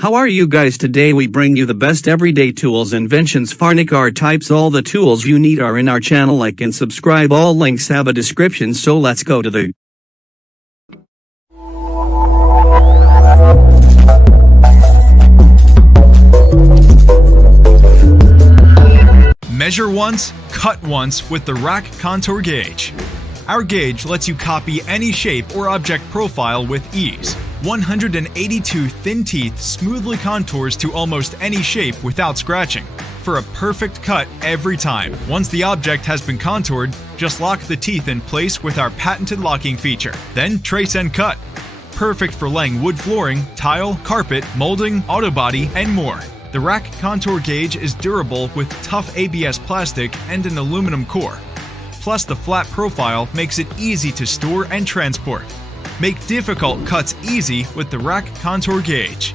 How are you guys today? We bring you the best everyday tools, inventions, furniture types. All the tools you need are in our channel. Like and subscribe. All links have a description. So let's go to the Measure once, cut once with the rack contour gauge. Our gauge lets you copy any shape or object profile with ease. 182 thin teeth smoothly contours to almost any shape without scratching, for a perfect cut every time. Once the object has been contoured, just lock the teeth in place with our patented locking feature. Then trace and cut. Perfect for laying wood flooring, tile, carpet, molding, auto body, and more. The rack contour gauge is durable with tough ABS plastic and an aluminum core. Plus, the flat profile makes it easy to store and transport. Make difficult cuts easy with the rack contour gauge.